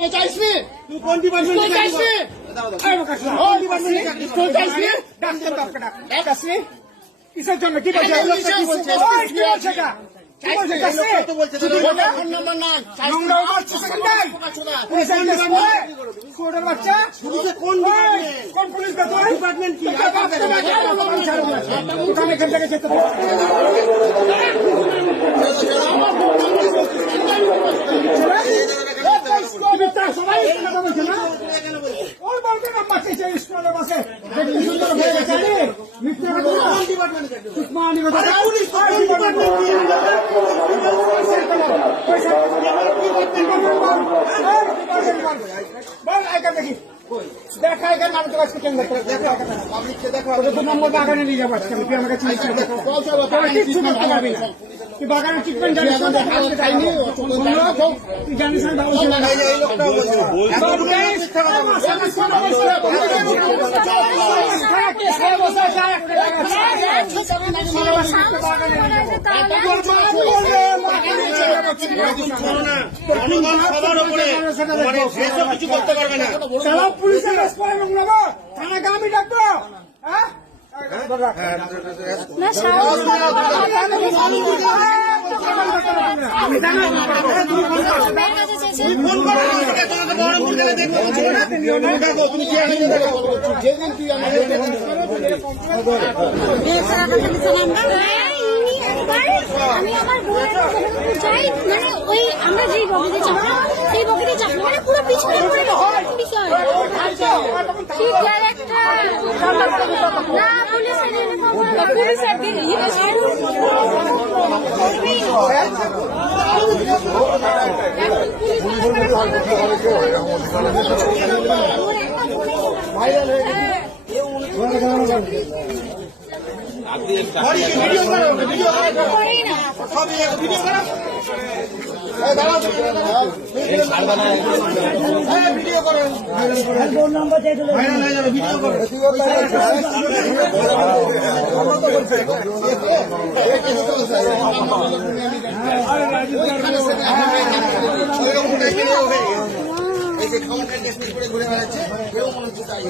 চাইছি তুই কোন ডিপার্টমেন্টে চাইছি ডাক্তার ডাক্তার কিসের জন্য কি বলছে কি বলছে বাচ্চা কোন পুলিশ ডিপার্টমেন্ট কি এখান থেকে যেতে সবাই বলছে না ওর বলতে না বাচ্চা স্কুলে বসে সুন্দর হয়ে গেছে দেখি দেখা এখানে আমি তো আজকে কেন দু নম্বর বাগানে নিয়ে যাবো আজকে তুই আমাকে কিচ্ছু করতে পারবি না তুই বাগানের ট্রিটমেন্ট জানিস তুই জানিস কিছু করতে পারবে না পুলিশের থানাকে আমি ডাকবো হ্যাঁ আমি আমার যাই মানে ওই আমরা যেই বগিতে চাপবো সেই বগিতে চাপবো মানে পুরো পিছনে বিষয় ঠিক একটা না ভিডিও করেন এই যে খাওয়ার কেসমেস করে ঘুরে বেড়াচ্ছে কেউ মনে হচ্ছে তাই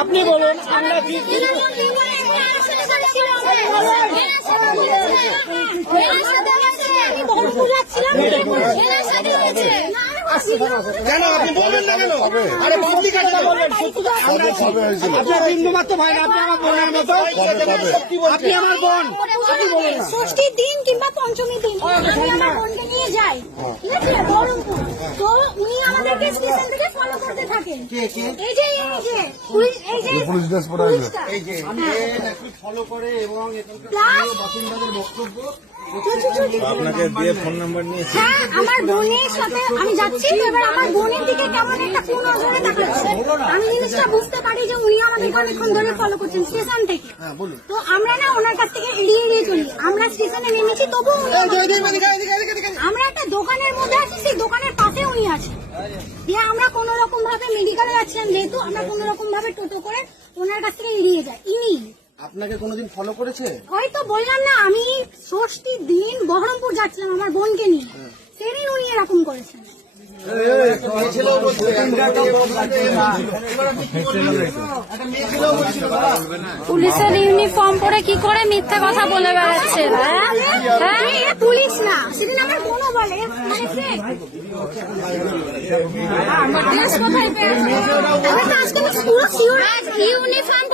আপনি বলুন আমরা কি কেন আপনি বলবেন না কেন আরে পাবলিক আছে আপনার বিন্দু মাত্র ভাই আপনি আমার বোনের মতো আপনি আমার বোন ষষ্ঠীর দিন কিংবা পঞ্চমীর দিন আমি আমার বোনকে নিয়ে যাই ঠিক আছে বহরমপুর তো উনি আমাদেরকে স্টেশন থেকে ফলো করতে থাকেন এই যে পুলিশ ড্রেস পরে আছে ফলো করে এবং বাসিন্দাদের বক্তব্য আপনাকে দিয়ে ফোন নাম্বার নিয়েছি হ্যাঁ আমার বোনের সাথে আমি যাচ্ছি এবার আমার বোনের দিকে কেমন একটা কোন নজরে তাকাচ্ছে আমি জিনিসটা বুঝতে পারি যে উনি আমাদেরকে অনেকক্ষণ ধরে ফলো করছেন স্টেশন থেকে তো আমরা না ওনার কাছ থেকে এড়িয়ে চলি আমরা স্টেশনে নেমেছি তবু আমরা একটা দোকানের মধ্যে আছি সেই দোকানের পাশে উনি আছেন দিয়ে আমরা কোন রকম ভাবে মেডিকেলে যাচ্ছিলাম যেহেতু আমরা কোন রকম ভাবে টোটো করে ওনার কাছ থেকে এড়িয়ে যাই ইনি আপনাকে কোনোদিন ফলো করেছে হয়তো বললাম না আমি ষষ্ঠীর দিন বহরমপুর যাচ্ছিলাম আমার বোনকে নিয়ে সেদিন উনি এরকম করেছেন পুলিশের ইউনিফর্ম পরে কি করে মিথ্যা কথা বলে বেড়াচ্ছে পুলিশ না সেদিন আমার বোনও বলে ইউনিফর্ম